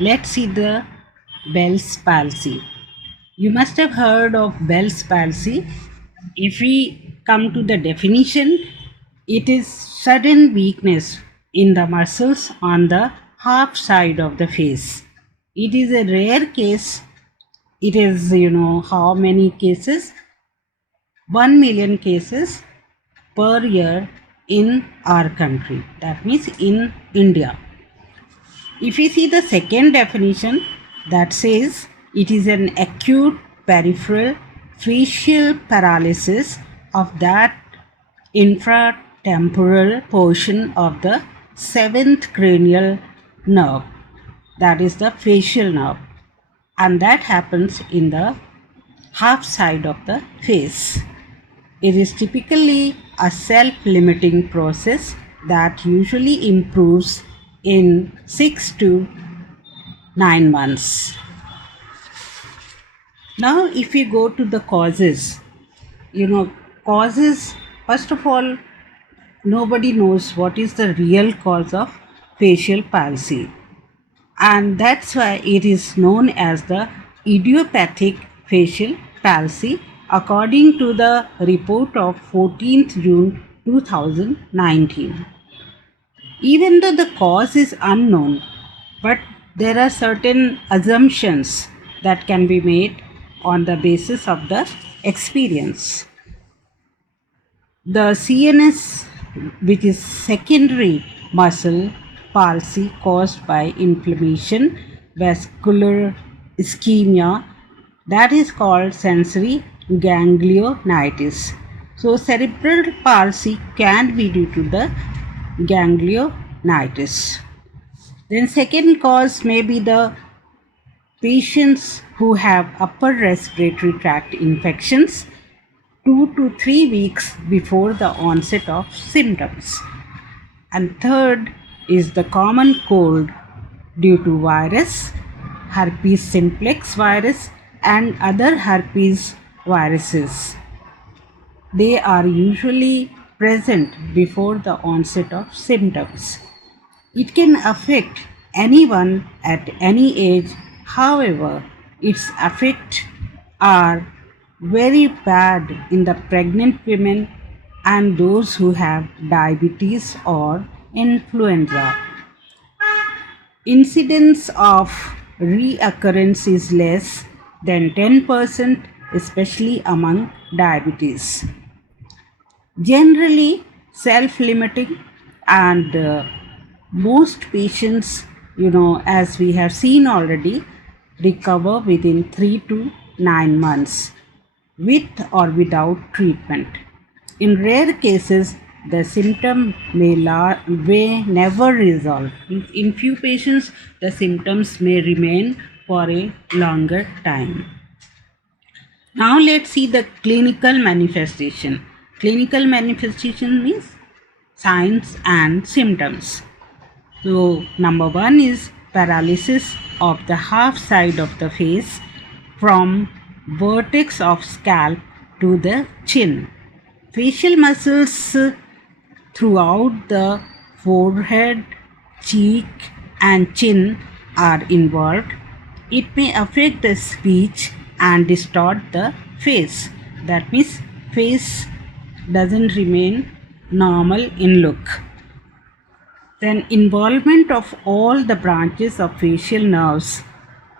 let's see the Bell's palsy. You must have heard of Bell's palsy. If we come to the definition, it is sudden weakness in the muscles on the half side of the face. It is a rare case. It is, how many cases? 1 million cases per year in our country. That means in India. If we see the second definition, that says it is an acute peripheral facial paralysis of that infratemporal portion of the seventh cranial nerve, that is the facial nerve, and that happens in the half side of the face. It is typically a self-limiting process that usually improves in 6 to 9 months. Now, if we go to the causes, causes, first of all, nobody knows what is the real cause of facial palsy. And that's why it is known as the idiopathic facial palsy according to the report of 14th June 2019. Even though the cause is unknown, but there are certain assumptions that can be made on the basis of the experience. The CNS, which is secondary muscle palsy caused by inflammation, vascular ischemia, that is called sensory ganglionitis. So cerebral palsy can be due to the ganglionitis. Then second cause may be the patients who have upper respiratory tract infections 2 to 3 weeks before the onset of symptoms. And third is the common cold due to virus, herpes simplex virus and other herpes viruses. They are usually present before the onset of symptoms. It can affect anyone at any age. However, its effects are very bad in the pregnant women and those who have diabetes or influenza. Incidence of reoccurrence is less than 10%, especially among diabetes. Generally self-limiting, and most patients, as we have seen already, recover within 3 to 9 months with or without treatment. In rare cases, the symptom may never resolve. In few patients, the symptoms may remain for a longer time. Now let's see the clinical manifestation. Clinical manifestation means signs and symptoms. So number 1 is paralysis of the half side of the face from vertex of scalp to the chin. Facial muscles throughout the forehead, cheek and chin are involved. It may affect the speech and distort the face. That means face doesn't remain normal in look. Then involvement of all the branches of facial nerves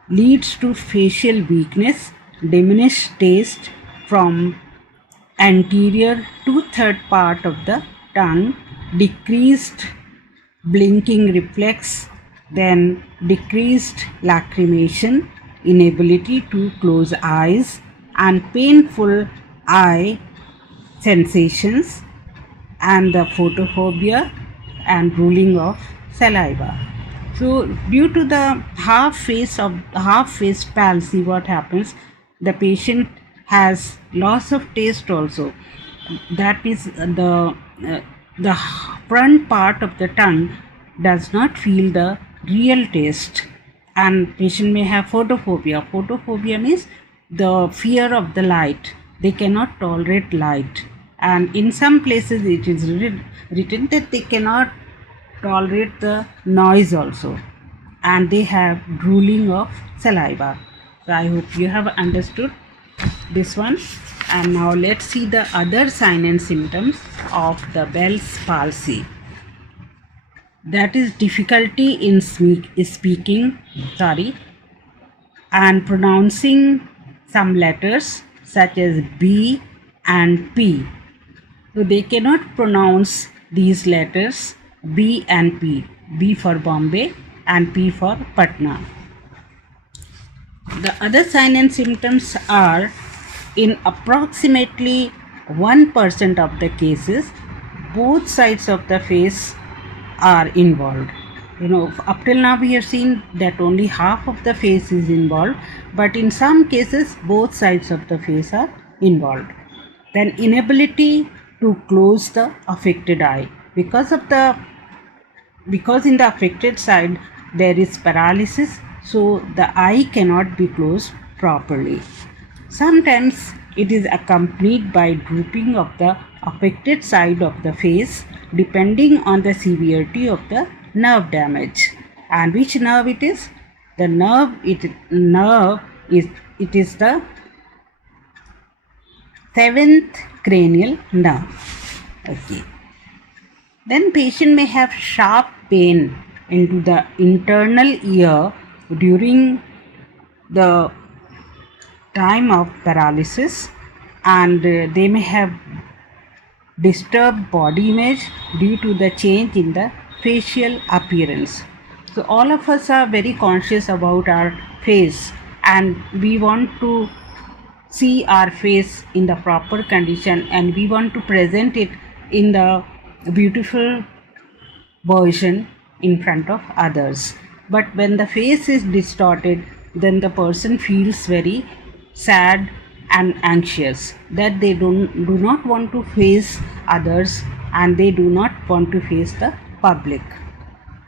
leads to facial weakness, diminished taste from anterior two-third part of the tongue, decreased blinking reflex, then decreased lacrimation, inability to close eyes, and painful eye sensations, and the photophobia and drooling of saliva. So due to the half face palsy, what happens? The patient has loss of taste also. That is the front part of the tongue does not feel the real taste, and patient may have photophobia. Photophobia means the fear of the light. They cannot tolerate light, and in some places it is written that they cannot tolerate the noise also. and they have drooling of saliva. So I hope you have understood this one. And now let's see the other sign and symptoms of the Bell's palsy. That is difficulty in speaking, and pronouncing some letters such as B and P. So they cannot pronounce these letters B and P. B for Bombay and P for Patna. The other sign and symptoms are, in approximately 1% of the cases, both sides of the face are involved. Up till now we have seen that only half of the face is involved, but in some cases both sides of the face are involved. Then inability to close the affected eye because in the affected side there is paralysis, so the eye cannot be closed properly. Sometimes it is accompanied by drooping of the affected side of the face depending on the severity of the nerve damage. And which nerve it is? The nerve it is the 7th cranial nerve. Okay. Then patient may have sharp pain into the internal ear during the time of paralysis, and they may have disturbed body image due to the change in the facial appearance. So all of us are very conscious about our face, and we want to see our face in the proper condition, and we want to present it in the beautiful version in front of others. But when the face is distorted, then the person feels very sad and anxious, that they do not want to face others, and they do not want to face the public.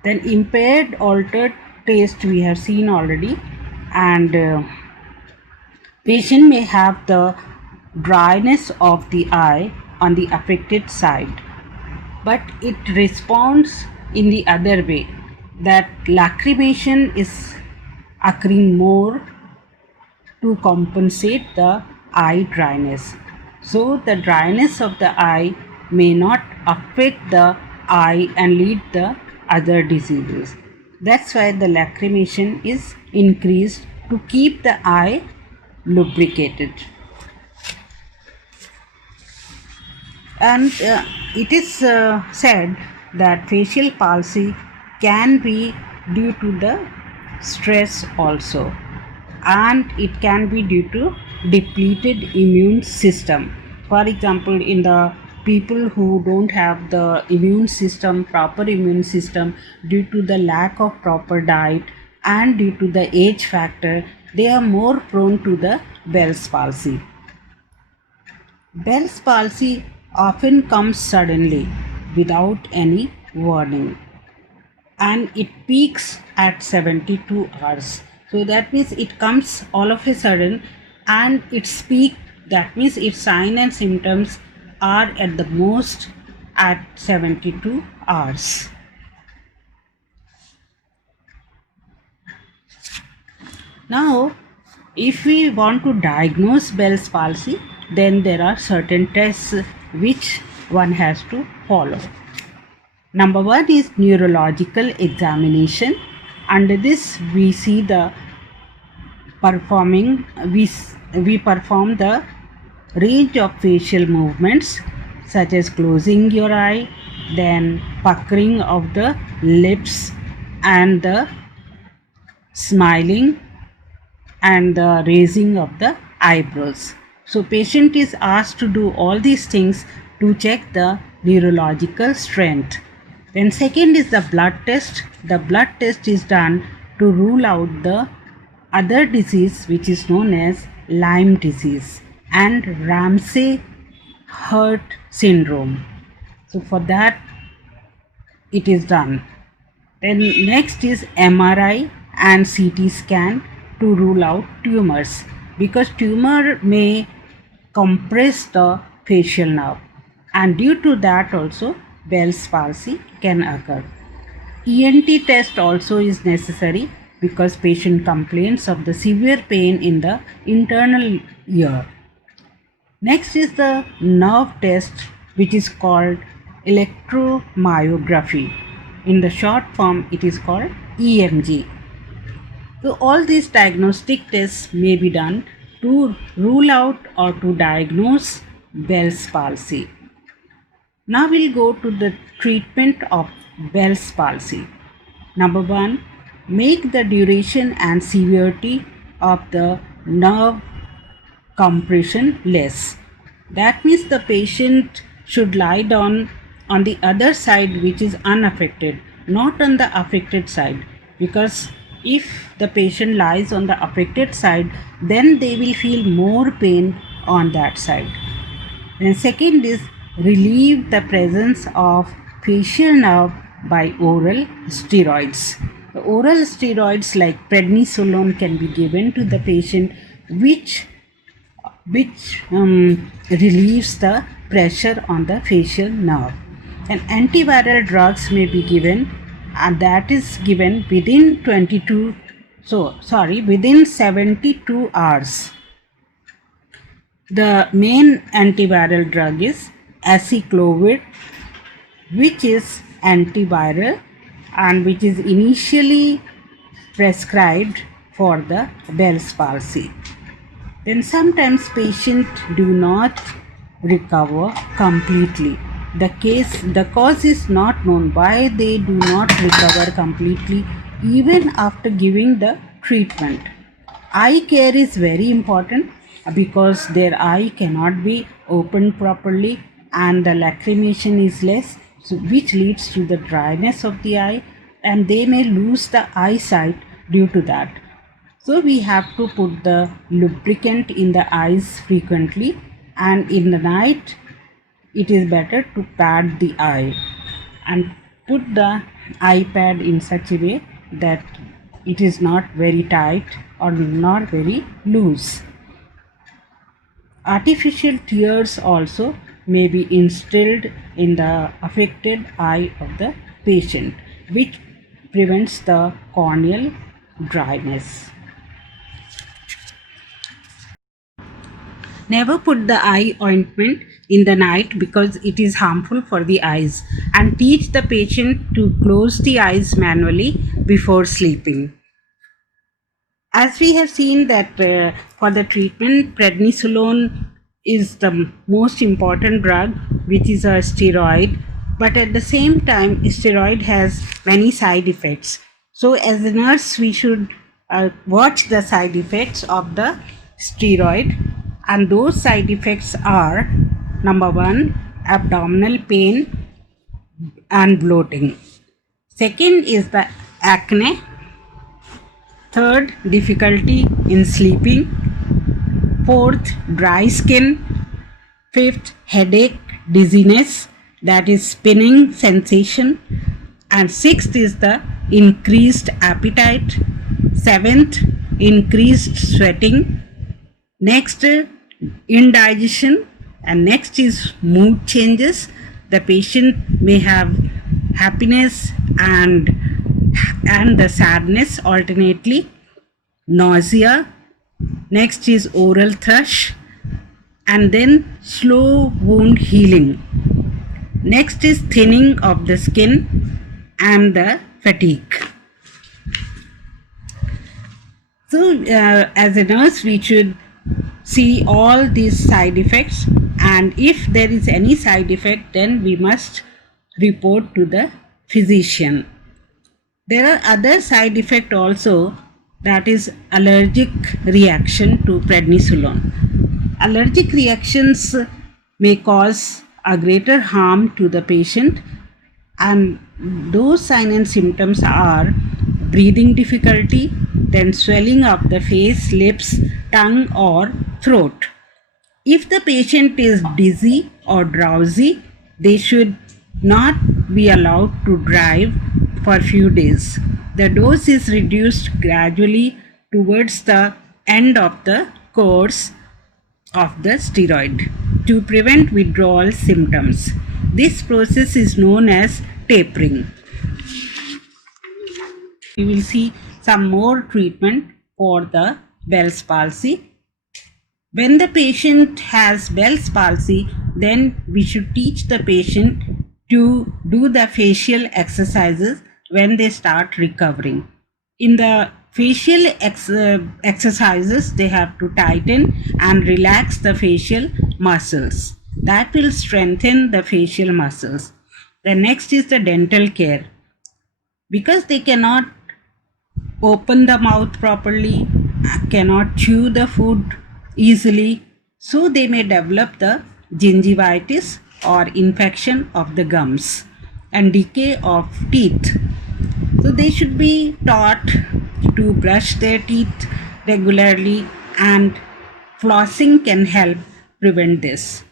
Then impaired altered taste we have seen already, and patient may have the dryness of the eye on the affected side, but it responds in the other way, that lacrimation is occurring more to compensate the eye dryness. So the dryness of the eye may not affect the eye and lead the other diseases. That's why the lacrimation is increased to keep the eye lubricated. And it is said that facial palsy can be due to the stress also, and it can be due to depleted immune system. For example, in the people who don't have the proper immune system, due to the lack of proper diet and due to the age factor, they are more prone to the Bell's palsy. Bell's palsy often comes suddenly without any warning, and it peaks at 72 hours. So that means it comes all of a sudden, and its peak, that means its sign and symptoms are at the most at 72 hours. Now, if we want to diagnose Bell's palsy, then there are certain tests which one has to follow. Number one is neurological examination. Under this, we see the we perform the range of facial movements such as closing your eye, then puckering of the lips, and the smiling, and the raising of the eyebrows. So patient is asked to do all these things to check the neurological strength. Then second is the blood test. The blood test is done to rule out the other disease which is known as Lyme disease and Ramsay-Hunt syndrome. So for that it is done. Then next is MRI and CT scan to rule out tumors, because tumor may compress the facial nerve, and due to that also Bell's palsy can occur. ENT test also is necessary because patient complains of the severe pain in the internal ear. Next is the nerve test, which is called electromyography. In the short form, it is called EMG. So all these diagnostic tests may be done to rule out or to diagnose Bell's palsy. Now we'll go to the treatment of Bell's palsy. Number 1, make the duration and severity of the nerve compression less. That means the patient should lie down on the other side which is unaffected, not on the affected side, because if the patient lies on the affected side, then they will feel more pain on that side. And second is relieve the presence of facial nerve by oral steroids. The oral steroids like prednisolone can be given to the patient which relieves the pressure on the facial nerve. And antiviral drugs may be given, and that is given within 72 hours. The main antiviral drug is aciclovir, which is antiviral and which is initially prescribed for the Bell's palsy. Then sometimes patients do not recover completely. The cause is not known why they do not recover completely even after giving the treatment. Eye care is very important because their eye cannot be opened properly and the lacrimation is less, which leads to the dryness of the eye, and they may lose the eyesight due to that. So we have to put the lubricant in the eyes frequently, and in the night it is better to pad the eye and put the eye pad in such a way that it is not very tight or not very loose. Artificial tears also may be instilled in the affected eye of the patient, which prevents the corneal dryness. Never put the eye ointment in the night because it is harmful for the eyes, and teach the patient to close the eyes manually before sleeping. As we have seen that for the treatment, prednisolone is the most important drug, which is a steroid, but at the same time steroid has many side effects. So as a nurse we should watch the side effects of the steroid, and those side effects are: number 1, abdominal pain and bloating. Second is the acne. Third, difficulty in sleeping. Fourth, dry skin. Fifth, headache, dizziness, that is spinning sensation. And sixth is the increased appetite. Seventh, increased sweating. Next, indigestion. And next is mood changes. The patient may have happiness and the sadness alternately. Nausea. Next is oral thrush, and then slow wound healing. Next is thinning of the skin and the fatigue. So as a nurse we should see all these side effects, and if there is any side effect then we must report to the physician. There are other side effects also, that is allergic reaction to prednisolone. Allergic reactions may cause a greater harm to the patient, and those signs and symptoms are breathing difficulty, then swelling of the face, lips, tongue or throat. If the patient is dizzy or drowsy, they should not be allowed to drive for a few days. The dose is reduced gradually towards the end of the course of the steroid to prevent withdrawal symptoms. This process is known as tapering. we will see some more treatment for the Bell's palsy. When the patient has Bell's palsy, then we should teach the patient to do the facial exercises when they start recovering. In the facial exercises, they have to tighten and relax the facial muscles. That will strengthen the facial muscles. The next is the dental care. Because they cannot open the mouth properly, cannot chew the food easily, so they may develop the gingivitis or infection of the gums and decay of teeth. So they should be taught to brush their teeth regularly, and flossing can help prevent this.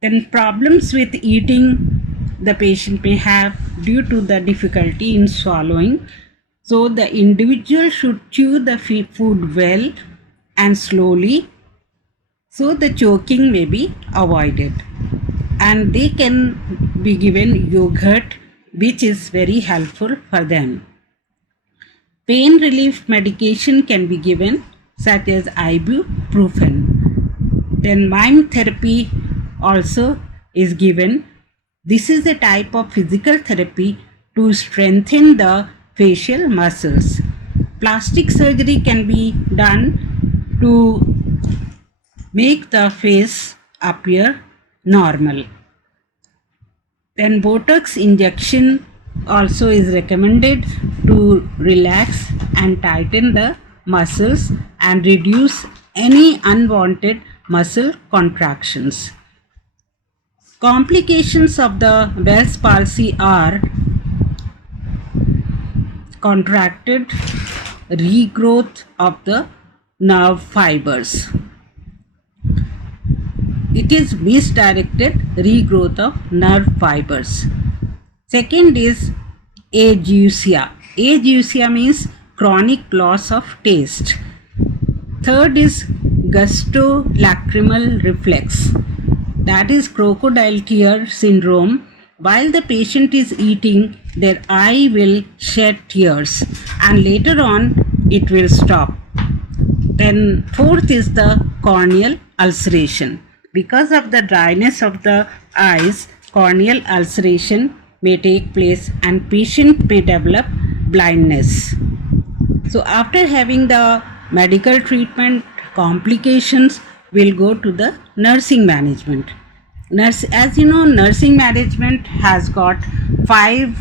Then problems with eating the patient may have due to the difficulty in swallowing. So the individual should chew the food well and slowly, so the choking may be avoided. And they can be given yogurt, which is very helpful for them. Pain relief medication can be given, such as ibuprofen. Then mime therapy also is given. This is a type of physical therapy to strengthen the facial muscles. Plastic surgery can be done to make the face appear normal. Then Botox injection also is recommended to relax and tighten the muscles and reduce any unwanted muscle contractions. Complications of the Bell's palsy are contracted regrowth of the nerve fibers. It is misdirected regrowth of nerve fibers. Second is ageusia. Ageusia means chronic loss of taste. Third is gustolacrimal reflex. That is crocodile tear syndrome. While the patient is eating, their eye will shed tears, and later on it will stop. Then fourth is the corneal ulceration. Because of the dryness of the eyes, corneal ulceration may take place and patient may develop blindness. So after having the medical treatment, complications will go to the nursing management. As you know, nursing management has got 5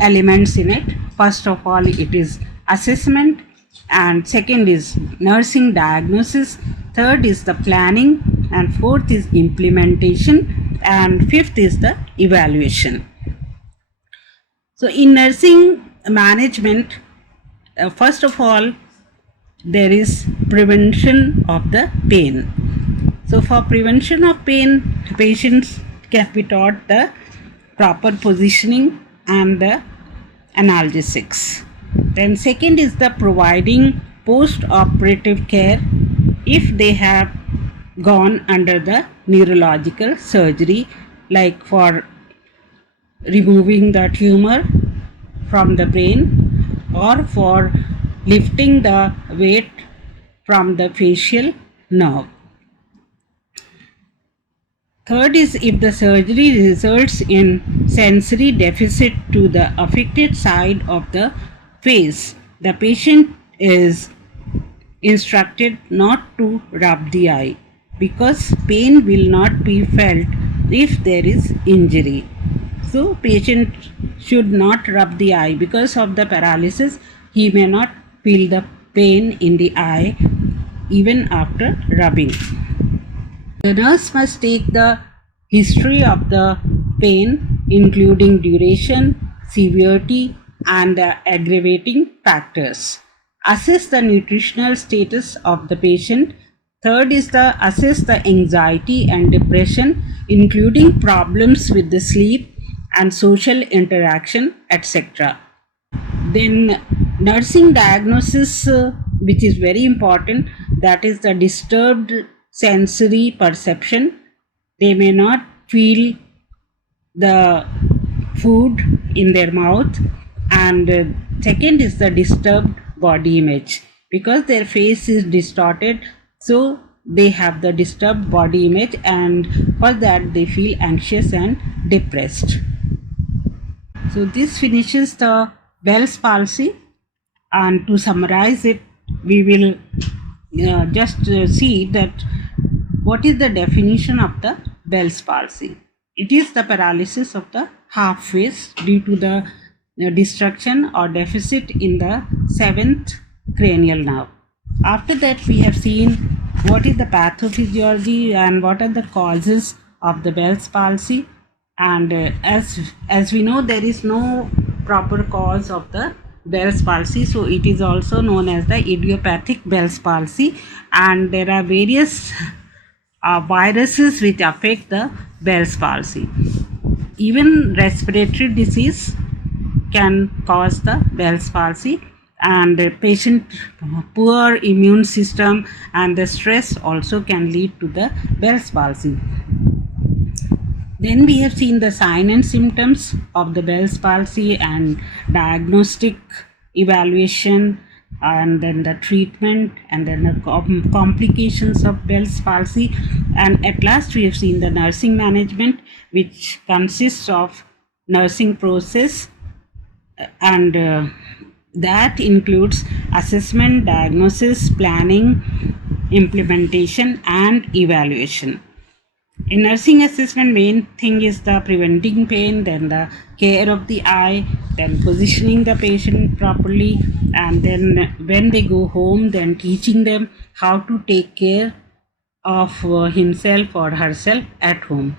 elements in it. First of all, it is assessment, and second is nursing diagnosis, third is the planning, and fourth is implementation, and fifth is the evaluation. So in nursing management, first of all, there is prevention of the pain. So for prevention of pain, patients can be taught the proper positioning and the analgesics. Then second is the providing post-operative care if they have gone under the neurological surgery, like for removing the tumor from the brain or for lifting the weight from the facial nerve. Third is if the surgery results in sensory deficit to the affected side of the face, the patient is instructed not to rub the eye, because pain will not be felt if there is injury. So patient should not rub the eye. Because of the paralysis, he may not feel the pain in the eye even after rubbing. The nurse must take the history of the pain, including duration, severity, and aggravating factors. Assess the nutritional status of the patient. Third is assess the anxiety and depression, including problems with the sleep and social interaction, etc. Then nursing diagnosis, which is very important, that is the disturbed sensory perception. They may not feel the food in their mouth, and Second is the disturbed body image, because their face is distorted, so they have the disturbed body image, and for that they feel anxious and depressed. So this finishes the Bell's palsy, and to summarize it, we will just see that what is the definition of the Bell's palsy. It is the paralysis of the half face due to the destruction or deficit in the seventh cranial nerve. After that, we have seen what is the pathophysiology and what are the causes of the Bell's palsy. And as we know, there is no proper cause of the Bell's palsy, so it is also known as the idiopathic Bell's palsy, and there are various viruses which affect the Bell's palsy. Even respiratory disease can cause the Bell's palsy, and the patient poor immune system and the stress also can lead to the Bell's palsy. Then we have seen the sign and symptoms of the Bell's palsy and diagnostic evaluation, and then the treatment, and then the complications of Bell's palsy, and at last we have seen the nursing management, which consists of nursing process, and that includes assessment, diagnosis, planning, implementation, and evaluation. In nursing assessment, main thing is the preventing pain, then the care of the eye, then positioning the patient properly, and then when they go home, then teaching them how to take care of himself or herself at home.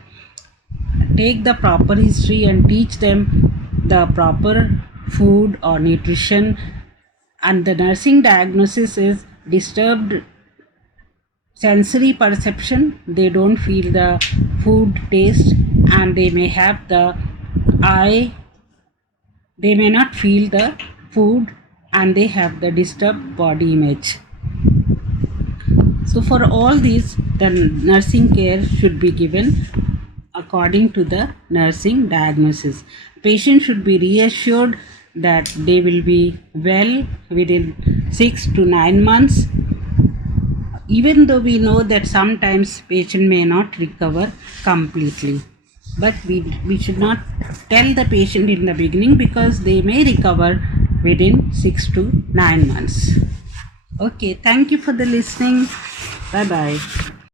Take the proper history and teach them the proper food or nutrition. And the nursing diagnosis is disturbed sensory perception. They don't feel the food taste, and they may have the eye, they may not feel the food, and they have the disturbed body image. So for all these, the nursing care should be given according to the nursing diagnosis. Patient should be reassured that they will be well within 6 to 9 months, even though we know that sometimes patient may not recover completely. But we should not tell the patient in the beginning, because they may recover within 6 to 9 months. Okay, thank you for the listening. Bye bye.